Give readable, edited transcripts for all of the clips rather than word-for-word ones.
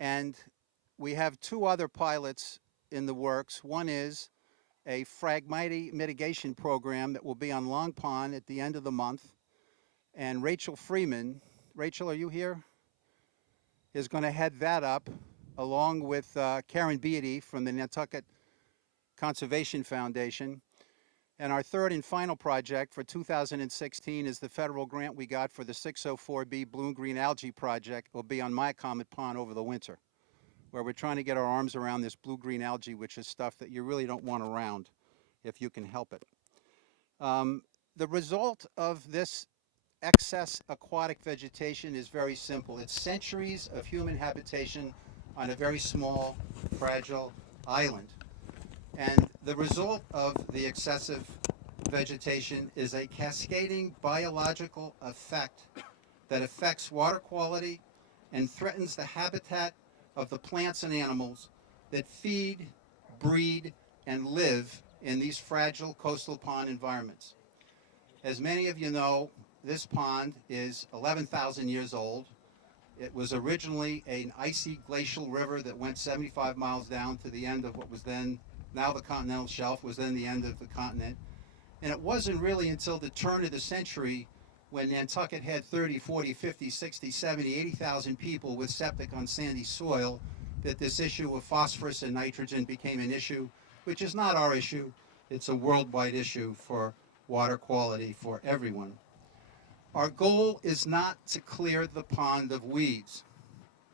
And we have two other pilots in the works. One is a fragmity mitigation program that will be on Long Pond at the end of the month. And Rachel Freeman, Rachel, are you here? Is going to head that up along with Karen Beatty from the Nantucket Conservation Foundation. And our third and final project for 2016 is the federal grant we got for the 604B Blue Green Algae Project. Will be on Myacomet Pond over the winter, where we're trying to get our arms around this blue-green algae, which is stuff that you really don't want around if you can help it. The result of this excess aquatic vegetation is very simple. It's centuries of human habitation on a very small, fragile island. And the result of the excessive vegetation is a cascading biological effect that affects water quality and threatens the habitat of the plants and animals that feed, breed, and live in these fragile coastal pond environments. As many of you know, this pond is 11,000 years old. It was originally an icy glacial river that went 75 miles down to the end of what was then, now the continental shelf, was then the end of the continent. And it wasn't really until the turn of the century when Nantucket had 30, 40, 50, 60, 70, 80,000 people with septic on sandy soil that this issue of phosphorus and nitrogen became an issue, which is not our issue. It's a worldwide issue for water quality for everyone. Our goal is not to clear the pond of weeds.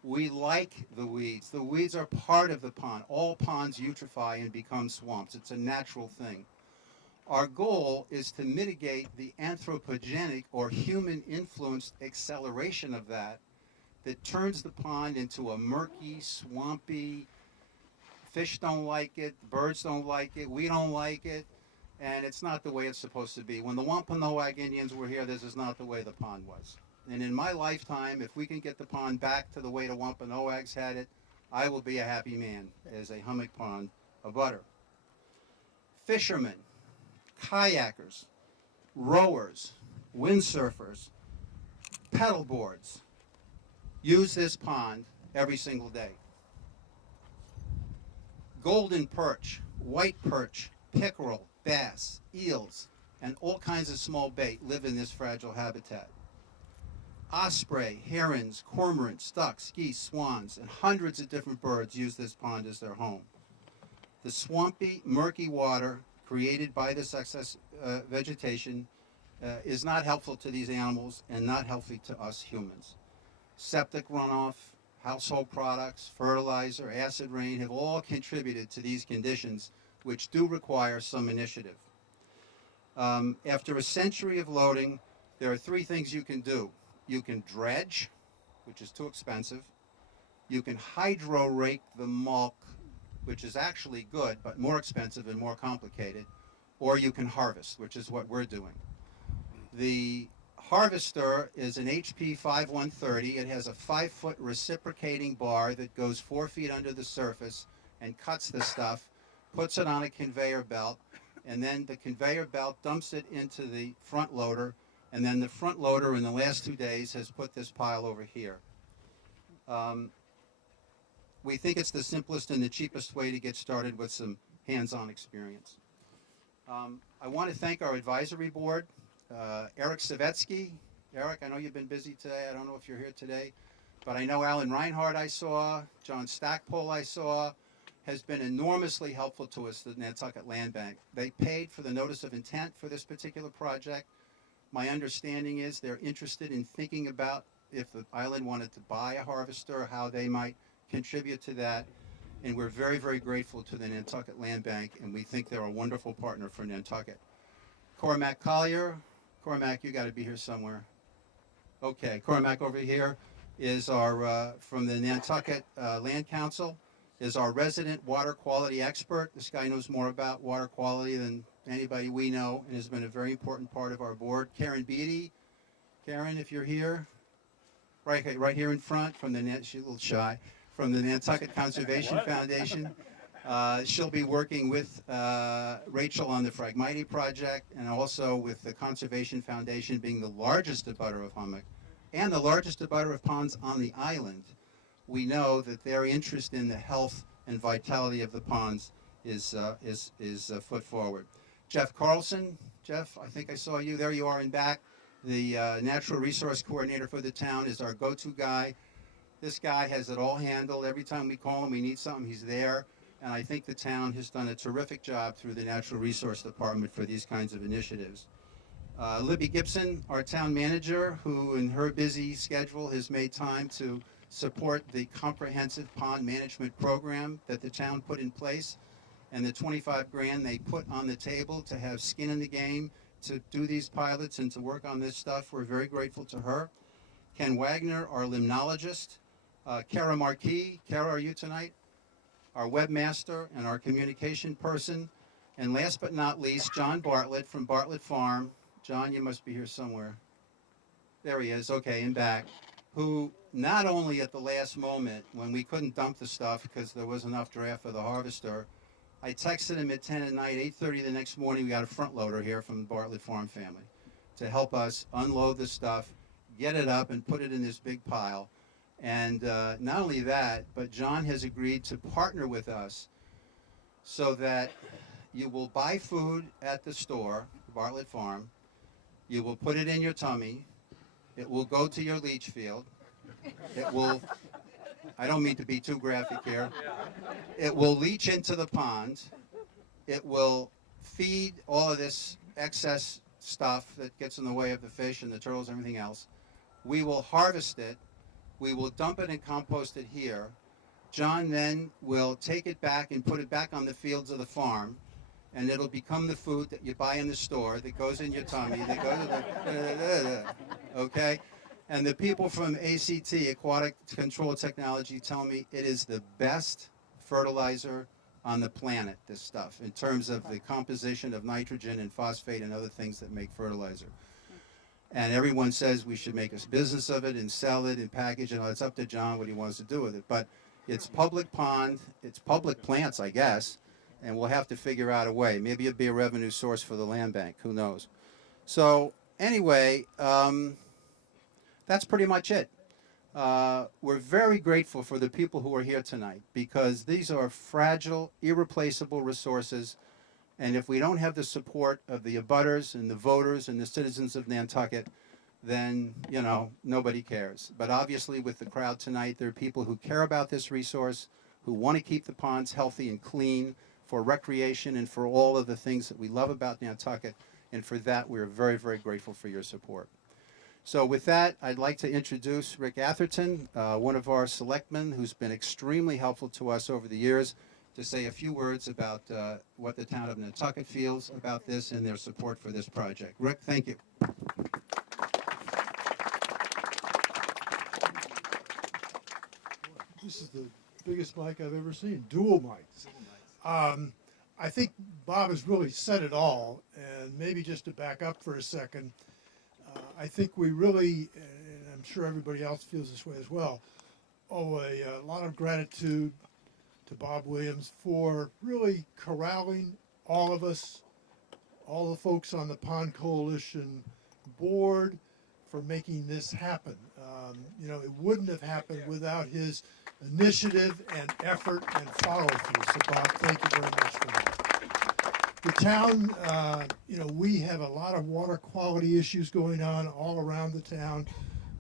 We like the weeds. The weeds are part of the pond. All ponds eutrophy and become swamps. It's a natural thing. Our goal is to mitigate the anthropogenic or human-influenced acceleration of that turns the pond into a murky, swampy, fish don't like it, birds don't like it, we don't like it, and it's not the way it's supposed to be. When the Wampanoag Indians were here, this is not the way the pond was. And in my lifetime, if we can get the pond back to the way the Wampanoags had it, I will be a happy man as a hummock pond abutter. Fishermen, kayakers, rowers, windsurfers, pedal boards use this pond every single day. Golden perch, white perch, pickerel, bass, eels, and all kinds of small bait live in this fragile habitat. Osprey, herons, cormorants, ducks, geese, swans, and hundreds of different birds use this pond as their home. The swampy, murky water created by this excess vegetation is not helpful to these animals and not healthy to us humans. Septic runoff, household products, fertilizer, acid rain have all contributed to these conditions, which do require some initiative. After a century of loading, there are three things you can do. You can dredge, which is too expensive. You can hydro rake the mulch, which is actually good, but more expensive and more complicated. Or you can harvest, which is what we're doing. The harvester is an HP 5130. It has a 5-foot reciprocating bar that goes 4 feet under the surface and cuts the stuff, puts it on a conveyor belt, and then the conveyor belt dumps it into the front loader, and then the front loader in the last 2 days has put this pile over here. We think it's the simplest and the cheapest way to get started with some hands-on experience. I want to thank our advisory board. Eric Savetsky. Eric, I know you've been busy today. I don't know if you're here today, but I know Alan Reinhardt I saw, John Stackpole I saw, has been enormously helpful to us, the Nantucket Land Bank. They paid for the notice of intent for this particular project. My understanding is they're interested in thinking about if the island wanted to buy a harvester, how they might contribute to that. And we're very, very grateful to the Nantucket Land Bank, and we think they're a wonderful partner for Nantucket. Cormac Collier. Cormac, you got to be here somewhere. Okay, Cormac over here is our, from the Nantucket Land Council, is our resident water quality expert. This guy knows more about water quality than anybody we know and has been a very important part of our board. Karen Beatty. Karen, if you're here. Right here in front, from the, she's a little shy, from the Nantucket Conservation Foundation. She'll be working with Rachel on the Fragmity project and also with the Conservation Foundation being the largest abutter of hummock and the largest abutter of ponds on the island. we know that their interest in the health and vitality of the ponds is foot forward. Jeff Carlson, Jeff, I think I saw you. There you are in back. The natural resource coordinator for the town is our go-to guy. This guy has it all handled. Every time we call him, we need something, he's there. And I think the town has done a terrific job through the Natural Resource Department for these kinds of initiatives. Libby Gibson, our town manager, who in her busy schedule has made time to support the comprehensive pond management program that the town put in place, and the 25 grand they put on the table to have skin in the game, to do these pilots and to work on this stuff. We're very grateful to her. Ken Wagner, our limnologist. Kara Marquis. Kara, are you tonight? Our webmaster and our communication person. And last but not least, John Bartlett from Bartlett Farm. John, you must be here somewhere. There he is, okay, in back. Who not only at the last moment, when we couldn't dump the stuff because there was enough draft for the harvester, I texted him at 10 at night, 8:30 the next morning, we got a front loader here from the Bartlett Farm family to help us unload the stuff, get it up and put it in this big pile. And not only that, but John has agreed to partner with us so that you will buy food at the store, Bartlett Farm, you will put it in your tummy, it will go to your leach field, it will, I don't mean to be too graphic here, it will leach into the pond, it will feed all of this excess stuff that gets in the way of the fish and the turtles and everything else. We will harvest it, we will dump it and compost it here. John then will take it back and put it back on the fields of the farm, and it'll become the food that you buy in the store that goes in your tummy, that goes to the, okay? And the people from ACT, Aquatic Control Technology, tell me it is the best fertilizer on the planet, this stuff, in terms of the composition of nitrogen and phosphate and other things that make fertilizer. And everyone says we should make a business of it and sell it and package it. It's up to John what he wants to do with it. But it's public pond, it's public plants, I guess, and we'll have to figure out a way. Maybe it'll be a revenue source for the land bank, who knows. So anyway, that's pretty much it. We're very grateful for the people who are here tonight because these are fragile, irreplaceable resources. And if we don't have the support of the abutters and the voters and the citizens of Nantucket, then, you know, nobody cares. But obviously with the crowd tonight, there are people who care about this resource, who want to keep the ponds healthy and clean for recreation and for all of the things that we love about Nantucket. And for that, we're very, very grateful for your support. So with that, I'd like to introduce Rick Atherton, one of our selectmen who's been extremely helpful to us over the years, to say a few words about what the town of Nantucket feels about this and their support for this project. Rick, thank you. This is the biggest mic I've ever seen, dual mics. I think Bob has really said it all, and maybe just to back up for a second, I think we really, and I'm sure everybody else feels this way as well, owe a lot of gratitude to Bob Williams for really corralling all of us, all the folks on the Pond Coalition board, for making this happen. You know, it wouldn't have happened without his initiative and effort and follow-through. So Bob, thank you very much for that. The town, you know, we have a lot of water quality issues going on all around the town.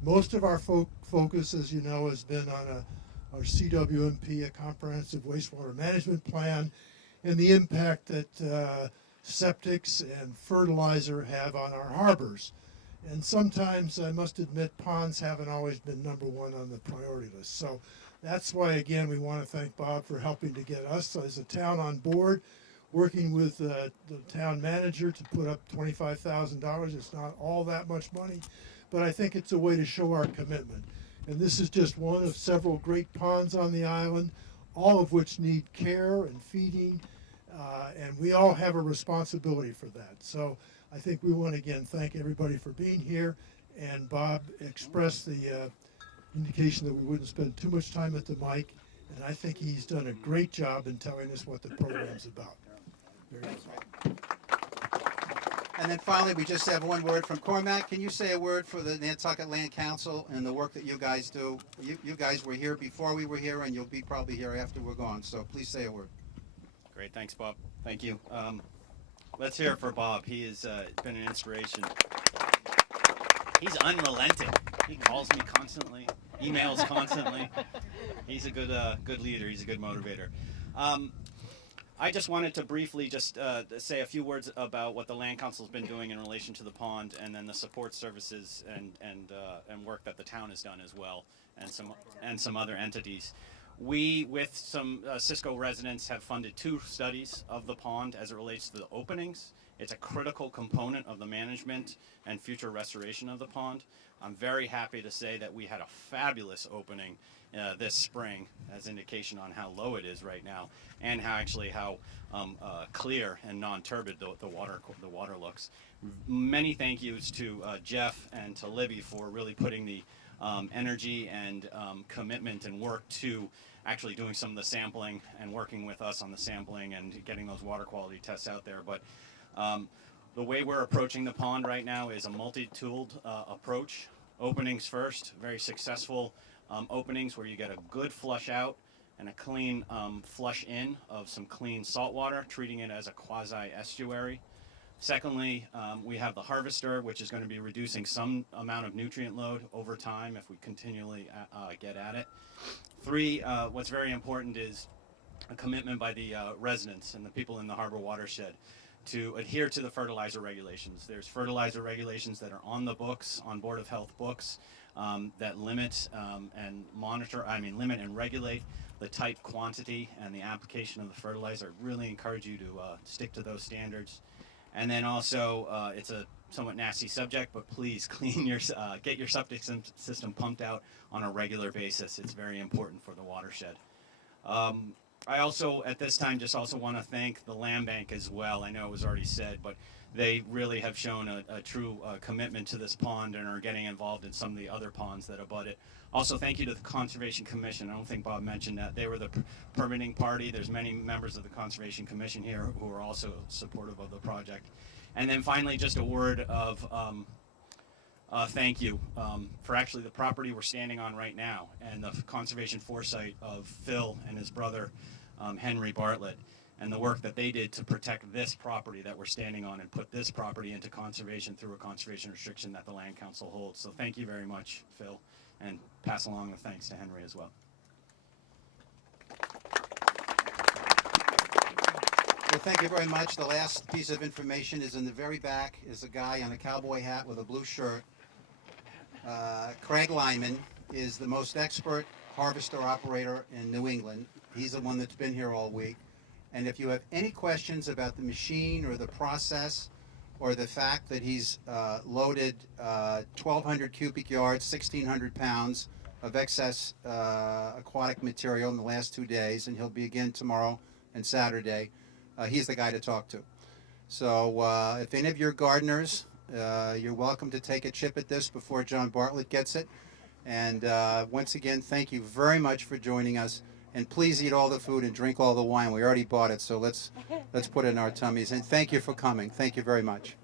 Most of our focus, as you know, has been on our CWMP, a comprehensive wastewater management plan, and the impact that septics and fertilizer have on our harbors. And sometimes, I must admit, ponds haven't always been number one on the priority list. So that's why, again, we want to thank Bob for helping to get us as a town on board, working with the town manager to put up $25,000. It's not all that much money, but I think it's a way to show our commitment. And this is just one of several great ponds on the island, all of which need care and feeding, and we all have a responsibility for that. So I think we want to again thank everybody for being here, and Bob expressed the indication that we wouldn't spend too much time at the mic, and I think he's done a great job in telling us what the program's about. Very good. And then finally, we just have one word from Cormac. Can you say a word for the Nantucket Land Council and the work that you guys do? You guys were here before we were here, and you'll be probably here after we're gone. So please say a word. Great, thanks, Bob. Thank you. Let's hear it for Bob. He has been an inspiration. He's unrelenting. He calls me constantly, emails constantly. He's a good leader. He's a good motivator. I just wanted to briefly just say a few words about what the Land Council's been doing in relation to the pond, and then the support services and work that the town has done as well, and some other entities. We, with some Cisco residents, have funded 2 studies of the pond as it relates to the openings. It's a critical component of the management and future restoration of the pond. I'm very happy to say that we had a fabulous opening this spring, as indication on how low it is right now, and how clear and non-turbid the water looks. Many thank yous to Jeff and to Libby for really putting the energy and commitment and work to actually doing some of the sampling and working with us on the sampling and getting those water quality tests out there. But the way we're approaching the pond right now is a multi-tooled approach. Openings first, very successful openings where you get a good flush out and a clean flush in of some clean salt water, treating it as a quasi-estuary. Secondly, we have the harvester, which is going to be reducing some amount of nutrient load over time if we continually get at it. 3, what's very important is a commitment by the residents and the people in the harbor watershed to adhere to the fertilizer regulations. There's fertilizer regulations that are on the books, on Board of Health books, that limit limit and regulate the type, quantity, and the application of the fertilizer. I really encourage you to stick to those standards. And then also, it's a somewhat nasty subject, but please get your septic system pumped out on a regular basis. It's very important for the watershed. I also, at this time, just also want to thank the Land Bank as well. I know it was already said, but they really have shown a true commitment to this pond and are getting involved in some of the other ponds that abut it. Also, thank you to the Conservation Commission. I don't think Bob mentioned that. They were the permitting party. There's many members of the Conservation Commission here who are also supportive of the project. And then finally, just a word of thank you for actually the property we're standing on right now and the conservation foresight of Phil and his brother Henry Bartlett, and the work that they did to protect this property that we're standing on and put this property into conservation through a conservation restriction that the Land Council holds. So thank you very much, Phil, and pass along the thanks to Henry as well. Well, thank you very much. The last piece of information is in the very back is a guy on a cowboy hat with a blue shirt. Craig Lyman is the most expert harvester operator in New England. He's the one that's been here all week. And if you have any questions about the machine or the process or the fact that he's loaded 1,200 cubic yards, 1,600 pounds of excess aquatic material in the last 2 days, and he'll be again tomorrow and Saturday, he's the guy to talk to. So if any of your gardeners, you're welcome to take a chip at this before John Bartlett gets it. And once again, thank you very much for joining us. And please eat all the food and drink all the wine. We already bought it, so let's put it in our tummies. And thank you for coming. Thank you very much.